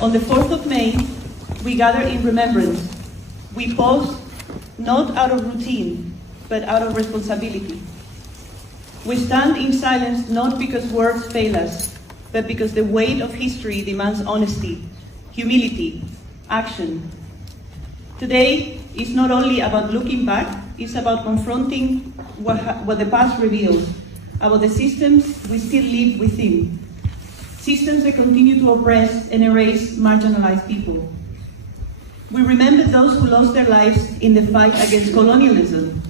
On the 4th of May, we gather in remembrance. We pause not out of routine, but out of responsibility. We stand in silence not because words fail us, but because the weight of history demands honesty, humility, action. Today is not only about looking back, it's about confronting what the past reveals, about the systems we still live within, systems that continue to oppress and erase marginalized people. We remember those who lost their lives in the fight against colonialism,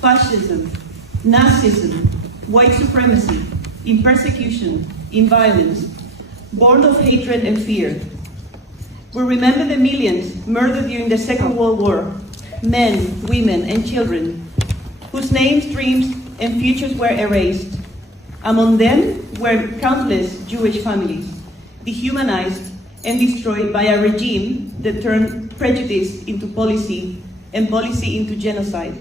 fascism, Nazism, white supremacy, in persecution, in violence, born of hatred and fear. We remember the millions murdered during the Second World War, men, women, and children, whose names, dreams, and futures were erased. Among them were countless Jewish families, dehumanized and destroyed by a regime that turned prejudice into policy and policy into genocide.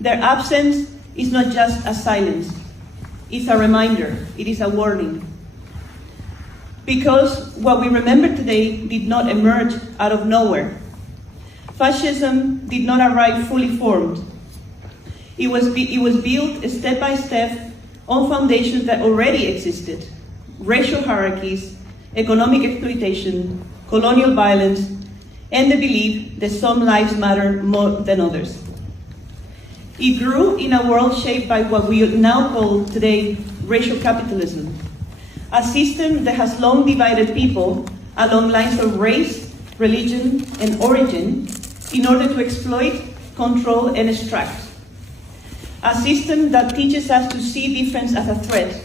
Their absence is not just a silence, it's a reminder, it is a warning. Because what we remember today did not emerge out of nowhere. Fascism did not arrive fully formed. It was built step by step on foundations that already existed: racial hierarchies, economic exploitation, colonial violence, and the belief that some lives matter more than others. It grew in a world shaped by what we now call today racial capitalism, a system that has long divided people along lines of race, religion, and origin in order to exploit, control, and extract. A system that teaches us to see difference as a threat.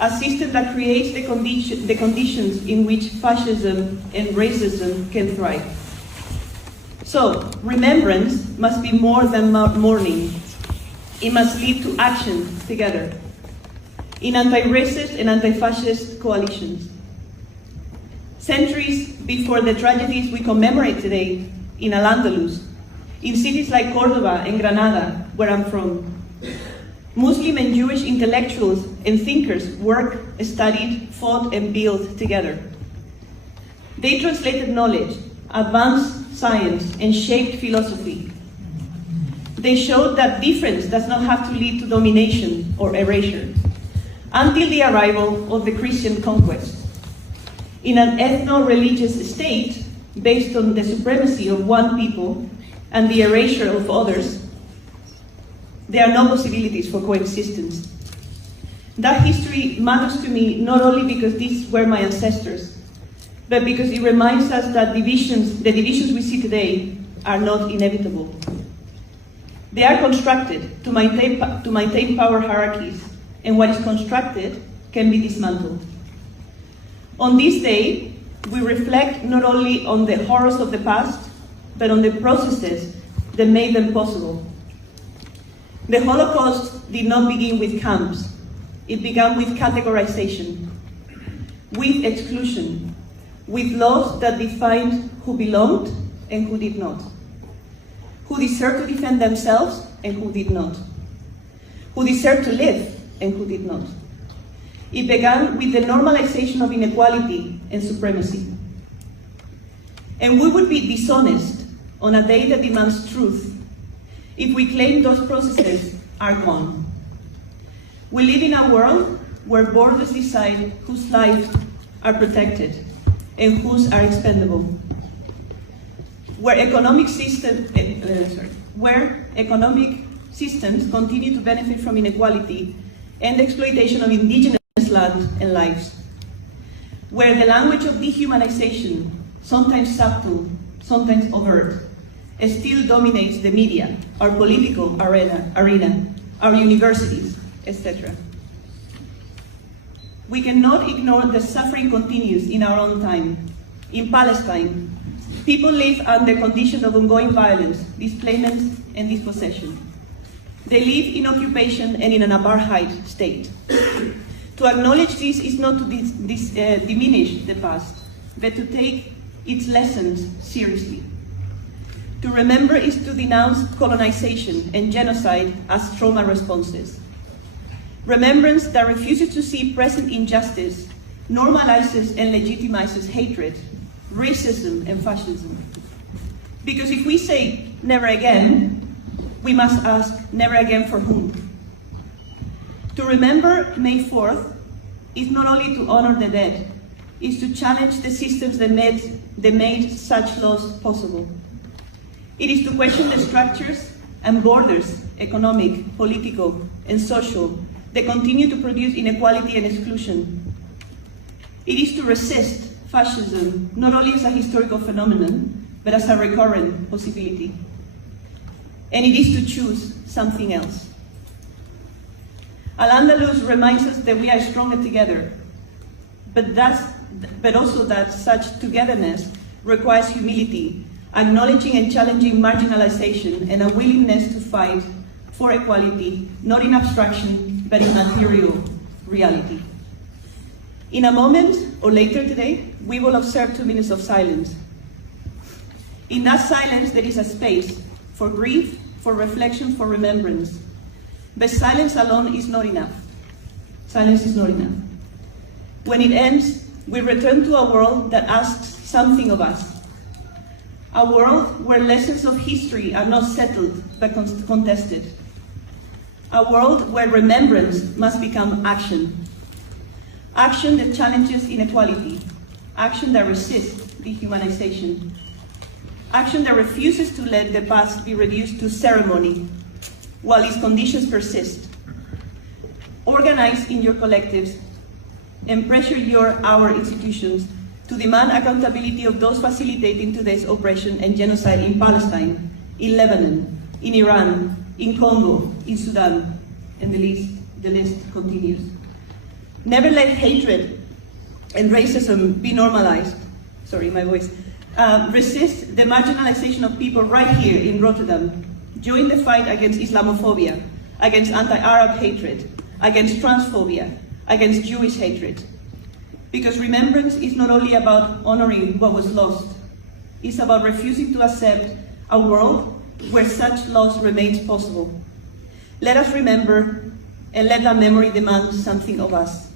A system that creates the conditions in which fascism and racism can thrive. So, remembrance must be more than mourning. It must lead to action together in anti-racist and anti-fascist coalitions. Centuries before the tragedies we commemorate today in Al-Andalus, in cities like Córdoba and Granada, where I'm from, Muslim and Jewish intellectuals and thinkers worked, studied, fought, and built together. They translated knowledge, advanced science, and shaped philosophy. They showed that difference does not have to lead to domination or erasure, until the arrival of the Christian conquest. In an ethno-religious state, based on the supremacy of one people and the erasure of others, there are no possibilities for coexistence. That history matters to me not only because these were my ancestors, but because it reminds us that the divisions we see today are not inevitable. They are constructed to maintain power hierarchies, and what is constructed can be dismantled. On this day, we reflect not only on the horrors of the past, but on the processes that made them possible. The Holocaust did not begin with camps. It began with categorization, with exclusion, with laws that defined who belonged and who did not, who deserved to defend themselves and who did not, who deserved to live and who did not. It began with the normalization of inequality and supremacy. And we would be dishonest on a day that demands truth if we claim those processes are gone. We live in a world where borders decide whose lives are protected and whose are expendable, where economic systems continue to benefit from inequality and the exploitation of indigenous land and lives, where the language of dehumanization, sometimes subtle, sometimes overt, still dominates the media, our political arena, our universities, etc. We cannot ignore the suffering continues in our own time. In Palestine, people live under conditions of ongoing violence, displacement, and dispossession. They live in occupation and in an apartheid state. To acknowledge this is not to diminish the past, but to take its lessons seriously. To remember is to denounce colonization and genocide as trauma responses. Remembrance that refuses to see present injustice normalizes and legitimizes hatred, racism, and fascism. Because if we say never again, we must ask never again for whom? To remember May 4th is not only to honor the dead, it's to challenge the systems that made such laws possible. It is to question the structures and borders, economic, political, and social, that continue to produce inequality and exclusion. It is to resist fascism, not only as a historical phenomenon, but as a recurrent possibility. And it is to choose something else. Al-Andalus reminds us that we are stronger together, but also that such togetherness requires humility, acknowledging and challenging marginalization, and a willingness to fight for equality, not in abstraction, but in material reality. In a moment, or later today, we will observe 2 minutes of silence. In that silence, there is a space for grief, for reflection, for remembrance. But silence alone is not enough. Silence is not enough. When it ends, we return to a world that asks something of us. A world where lessons of history are not settled but contested. A world where remembrance must become action. Action that challenges inequality. Action that resists dehumanization. Action that refuses to let the past be reduced to ceremony while its conditions persist. Organize in your collectives and pressure our institutions to demand accountability of those facilitating today's oppression and genocide in Palestine, in Lebanon, in Iran, in Congo, in Sudan, and the list continues. Never let hatred and racism be normalized. Sorry, my voice. Resist the marginalization of people right here in Rotterdam. Join the fight against Islamophobia, against anti-Arab hatred, against transphobia, against Jewish hatred. Because remembrance is not only about honoring what was lost, it's about refusing to accept a world where such loss remains possible. Let us remember and let that memory demand something of us.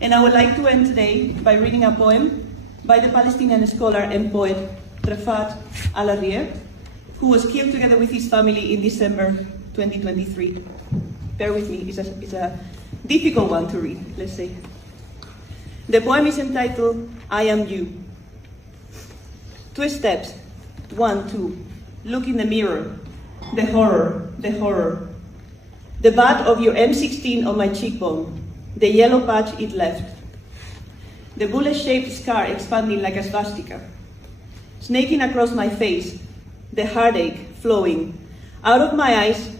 And I would like to end today by reading a poem by the Palestinian scholar and poet 𝗵𝗿𝗃𝗃𝗃, who was killed together with his family in December 2023. Bear with me, it's a difficult one to read, let's say. The poem is entitled, I Am You. 2 steps, 1, 2, look in the mirror, the horror, the horror. The butt of your M16 on my cheekbone, the yellow patch it left. The bullet-shaped scar expanding like a swastika. Snaking across my face, the heartache flowing, out of my eyes,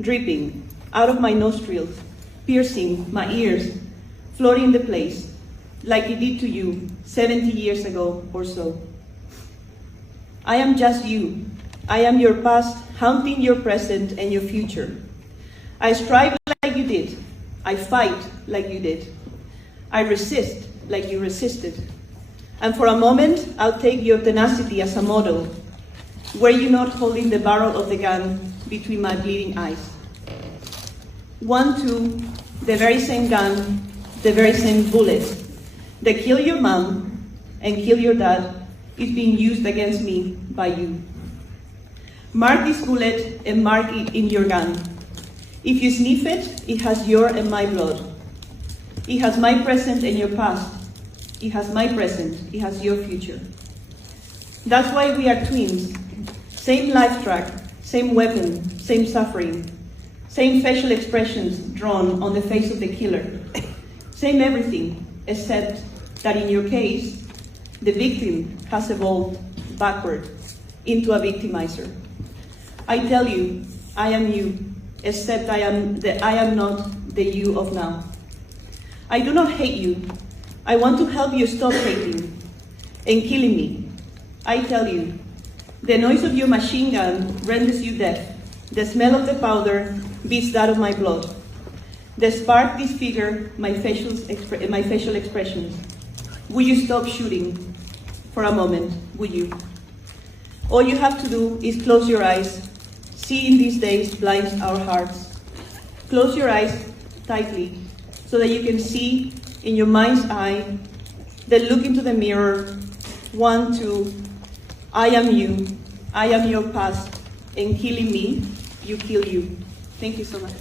dripping, out of my nostrils, piercing my ears, flooding the place, like it did to you 70 years ago or so. I am just you. I am your past, haunting your present and your future. I strive like you did. I fight like you did. I resist like you resisted. And for a moment, I'll take your tenacity as a model. Were you not holding the barrel of the gun between my bleeding eyes? 1, 2, the very same gun, the very same bullet that killed your mom and killed your dad is being used against me by you. Mark this bullet and mark it in your gun. If you sniff it, it has your and my blood. It has my present and your past. It has my present, it has your future. That's why we are twins. Same life track, same weapon, same suffering, same facial expressions drawn on the face of the killer. Same everything, except that in your case, the victim has evolved backward into a victimizer. I tell you, I am you, except I am not the you of now. I do not hate you. I want to help you stop hating and killing me. I tell you, the noise of your machine gun renders you deaf. The smell of the powder beats that of my blood. The spark disfigures my facial expressions. Will you stop shooting for a moment, will you? All you have to do is close your eyes. Seeing these days blinds our hearts. Close your eyes tightly so that you can see in your mind's eye, then look into the mirror. 1, 2, I am you, I am your past, and killing me, you kill you. Thank you so much.